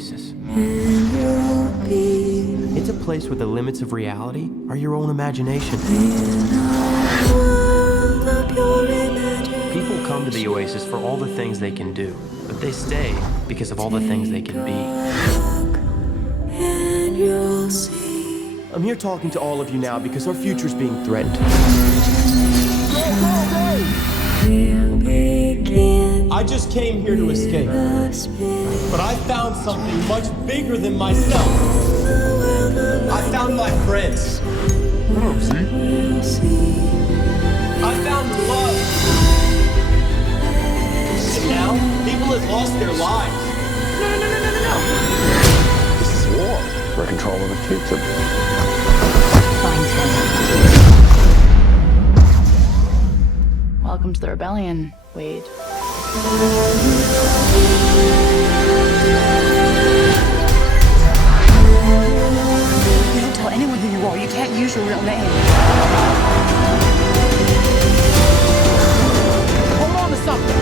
oasis. It's a place where the limits of reality are your own imagination. People come to the oasis for all the things they can do, but they stay because of all the things they can be. I'm here talking to all of you now because our future's being threatened. I just came here to escape, but I found something much bigger than myself. I found my friends. I found love. And now, people have lost their lives. No. This is war for control of the future. Welcome to the rebellion, Wade. Don't tell anyone who you are. You can't use your real name. Hold on to something.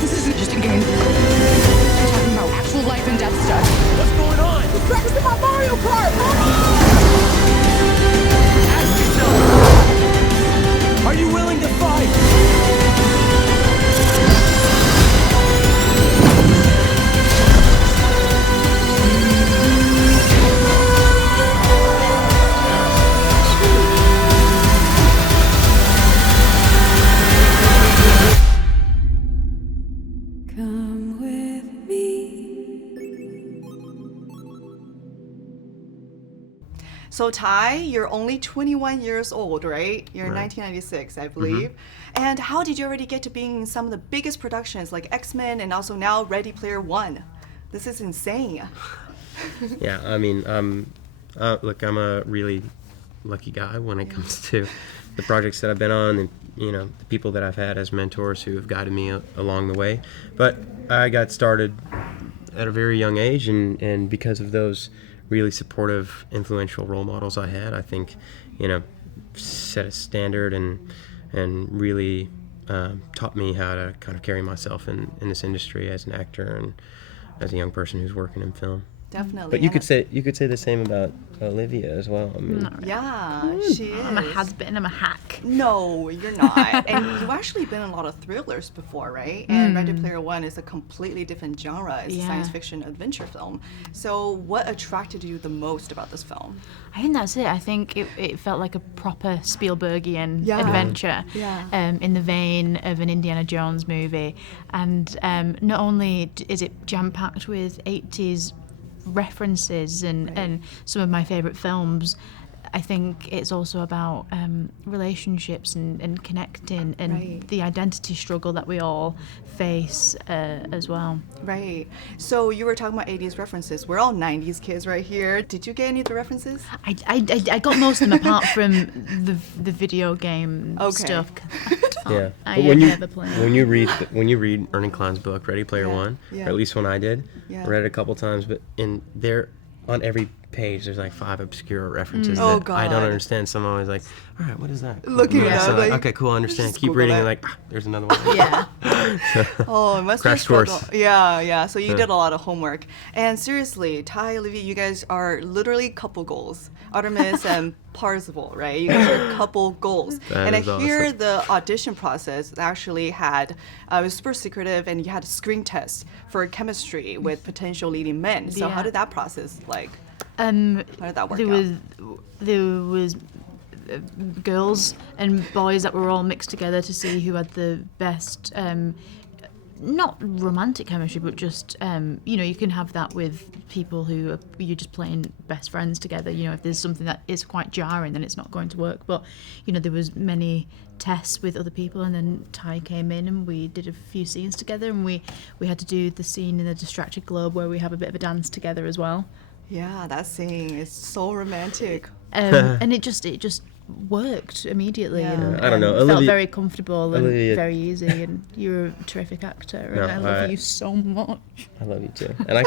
This isn't just a game. I'm talking about actual life and death stuff. What's going on? We're practicing my Mario Kart! Ask yourself, are you willing to fight? Come with me. So Ty, you're only 21 years old, right? You're in Right. 1996, I believe. And how did you already get to being in some of the biggest productions like X-Men and also now Ready Player One? This is insane. Yeah, I mean, look, I'm a really lucky guy when it comes to the projects that I've been on and, the people that I've had as mentors who have guided me along the way. But I got started at a very young age, and because of those really supportive, influential role models I had, I think, set a standard and really taught me how to kind of carry myself in this industry as an actor and as a young person who's working in film. Definitely. But you could say the same about Olivia as well. I mean, Yeah, she is. I'm a has-been, I'm a hack. No, you're not. And you've actually been in a lot of thrillers before, right? And Ready Player One is a completely different genre. It's a Yeah. science fiction adventure film. So what attracted you the most about this film? I think that's it. I think it felt like a proper Spielbergian Yeah. adventure, Yeah. in the vein of an Indiana Jones movie. And not only is it jam-packed with 80s references and some of my favourite films, I think it's also about relationships and connecting and Right. the identity struggle that we all face as well. Right. So you were talking about 80s references. We're all 90s kids right here. Did you get any of the references? I got most of them apart from the video game Okay. stuff. yeah. I But when never played. when you read Ernie Klein's book, Ready Player Yeah, One, yeah. or at least when I did, Yeah. I read it a couple times, but in there on every page there's like 5 obscure references Oh, that I don't God. understand. So I'm always like, all right, what is that? Looking Yeah, it so up, like, okay, cool, I understand. just Keep Google reading it. and like, there's another one. Yeah. Oh, it must be a Crash struggle. course. Yeah. So you did a lot of homework. And seriously, Ty, Olivia, you guys are literally couple goals. Artemis and Parzival, right? You guys are couple goals. That and is I hear awesome. the audition process actually had, it was super secretive, and you had a screen test for chemistry with potential leading men. So how Yeah. did that process like? How How did that work there out? was girls and boys that were all mixed together to see who had the best, not romantic chemistry, but just you can have that with people who you're just playing best friends together. If there's something that is quite jarring, then it's not going to work. But there was many tests with other people, and then Ty came in and we did a few scenes together, and we had to do the scene in the Distracted Globe where we have a bit of a dance together as well. Yeah, that scene is so romantic. And it just worked immediately. Yeah. And, I don't know, felt Olivia- very comfortable and Olivia- very easy. And you're a terrific actor, and No, I love I- you so much. I love you too. And I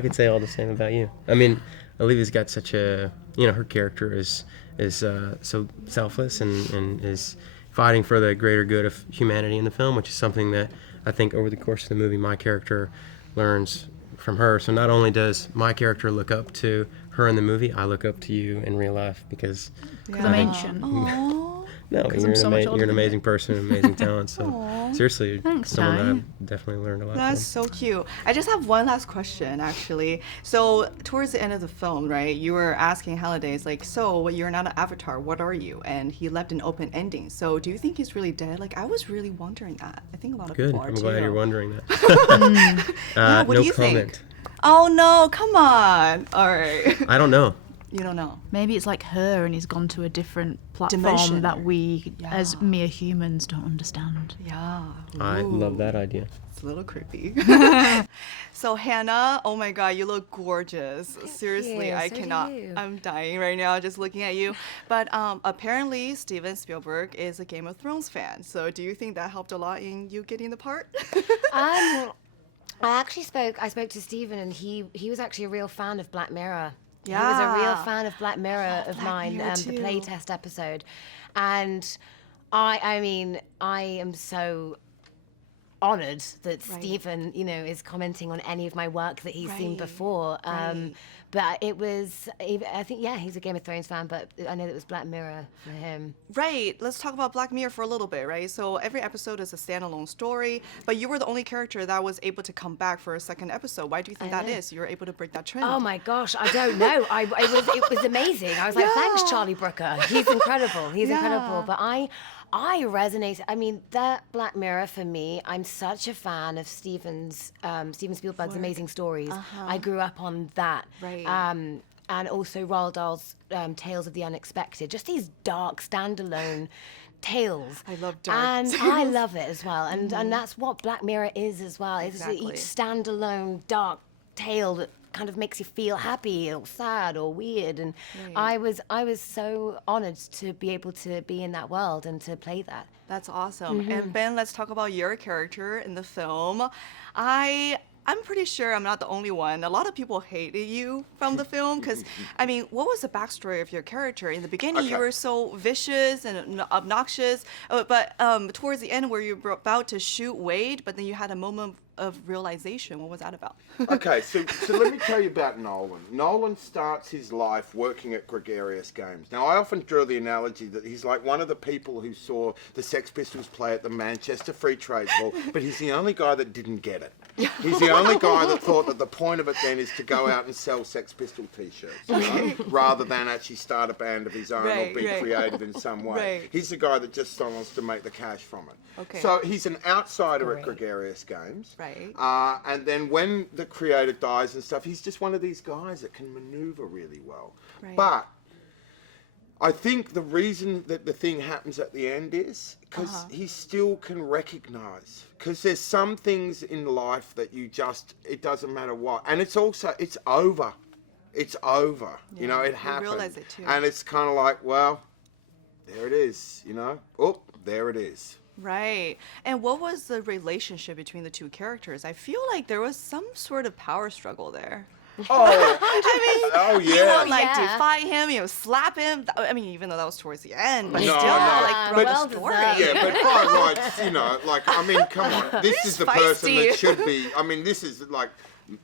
could say all the same about you. I mean, Olivia's got such a, her character is so selfless and is fighting for the greater good of humanity in the film, which is something that I think over the course of the movie my character learns from her. So not only does my character look up to her in the movie, I look up to you in real life because I'm ancient. no, I'm so much older you're an than amazing person, amazing talent. So seriously, Thanks, someone that Ty. I've definitely learned a lot That's from. so cute. I just have one last question, actually. So, towards the end of the film, right, you were asking Halliday, like, so you're not an avatar, what are you? And he left an open ending. So, do you think he's really dead? Like, I was really wondering that. I think a lot of Good. people are I'm too. glad you're wondering that. Yeah, what no do you comment. think? Oh no, come on. All right. I don't know. You don't know. Maybe it's like her and he's gone to a different platform Dimension. that we, as mere humans, don't understand. Yeah. I love that idea. It's a little creepy. So Hannah, oh my God, you look gorgeous. Seriously, you. I So do cannot. you. I'm dying right now just looking at you. But apparently Steven Spielberg is a Game of Thrones fan. So do you think that helped a lot in you getting the part? I actually spoke to Stephen, and he was actually a real fan of Black Mirror. He was a real Yeah. fan of Black Mirror of Black mine, Mirror the too. playtest episode. And I mean, I am so honored that Stephen, is commenting on any of my work that he's seen Right, before. right. But it was, I think, yeah, he's a Game of Thrones fan, but I know that it was Black Mirror for him. Right. Let's talk about Black Mirror for a little bit, right? So every episode is a standalone story, but you were the only character that was able to come back for a second episode. Why do you think that know. is? You were able to break that trend. Oh my gosh, I don't know. It was amazing. I was like, thanks, Charlie Brooker. He's incredible. He's incredible. But I resonate. I mean, that Black Mirror for me. I'm such a fan of Steven Spielberg's amazing stories. I grew up on that. Right. And also Roald Dahl's Tales of the Unexpected. Just these dark standalone tales. I love dark And tales. I love it as well. And that's what Black Mirror is as well. It's Exactly. each standalone dark tale that kind of makes you feel happy or sad or weird. And I was so honored to be able to be in that world and to play that. That's awesome. And Ben, let's talk about your character in the film. I'm pretty sure I'm not the only one. A lot of people hated you from the film because, I mean, what was the backstory of your character? In the beginning, you were so vicious and obnoxious, but towards the end where you were about to shoot Wade, but then you had a moment of realization. What was that about? Okay, so let me tell you about Nolan. Nolan starts his life working at Gregarious Games. Now, I often draw the analogy that he's like one of the people who saw the Sex Pistols play at the Manchester Free Trade Hall, but he's the only guy that didn't get it. He's the only guy that thought that the point of it then is to go out and sell Sex Pistol t-shirts, you know, rather than actually start a band of his own or be creative in some way. He's the guy that just wants to make the cash from it. Okay. So he's an outsider at Gregarious Games. Right. And then when the creator dies and stuff, he's just one of these guys that can maneuver really well. Right. But I think the reason that the thing happens at the end is because he still can recognize. Because there's some things in life that you just, it doesn't matter what. And it's also, it's over. It's over. You know, it happened. realize it too. And it's kind of like, well, there it is, you know? Oh, there it is. Right. And what was the relationship between the two characters? I feel like there was some sort of power struggle there. Oh, I mean, yeah. you would like Yeah. defy him, slap him. I mean, even though that was towards the end, but No, still, no. like, But- throughout the story. well-deserved. Yeah, but by rights, you know, like, I mean, come on. This is the person feisty. that should be, I mean, this is like,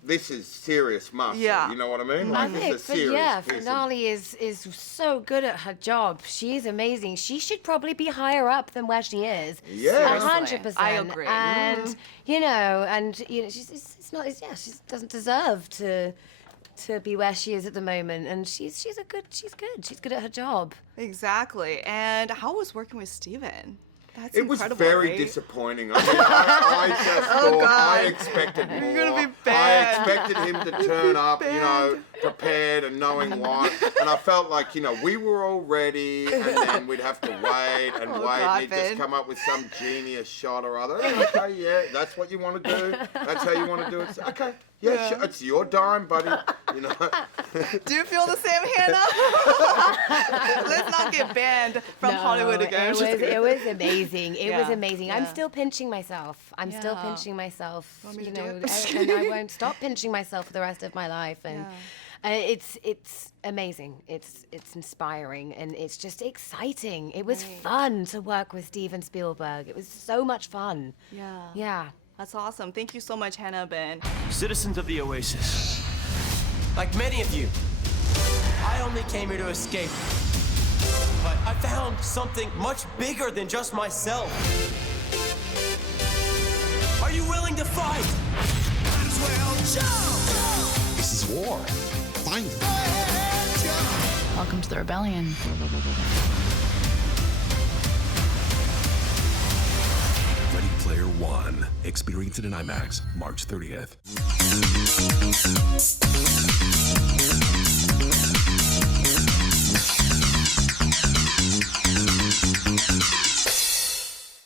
this is serious muscle. Yeah. You know what I mean? I Like, think, it's a serious piece of- Finale is so good at her job. She's amazing. She should probably be higher up than where she is. Yeah. 100%. I agree. And she's not. Yeah, she doesn't deserve to be where she is at the moment. And she's good. She's good at her job. Exactly. And how was working with Steven? That's It was incredible, very right? disappointing. I mean, I just thought, I God. expected more. You're gonna be I bad. expected him to turn up, you know, prepared and knowing what. And I felt like, you know, we were all ready, and then we'd have to wait and wait, God, and he'd just Ben. come up with some genius shot or other. Okay, yeah, that's what you want to do. That's how you want to do it. Okay, yeah, sure, it's your dime, buddy. You know. Do you feel the same, Hannah? Let's not get banned from Hollywood again. It was amazing. It was Yeah, amazing. I'm yeah. still pinching myself. I'm still Yeah. pinching myself. Want me You to do know, it? and I won't stop pinching myself for the rest of my life. And it's amazing. It's inspiring, and it's just exciting. It was fun to work with Steven Spielberg. It was so much fun. Yeah. Yeah. That's awesome. Thank you so much, Hannah, Ben. Citizens of the Oasis. Like many of you, I only came here to escape. But I found something much bigger than just myself. Are you willing to fight? Might as well jump! This is war. Find it. Welcome to the rebellion. Ready Player One. Experience it in IMAX, March 30th.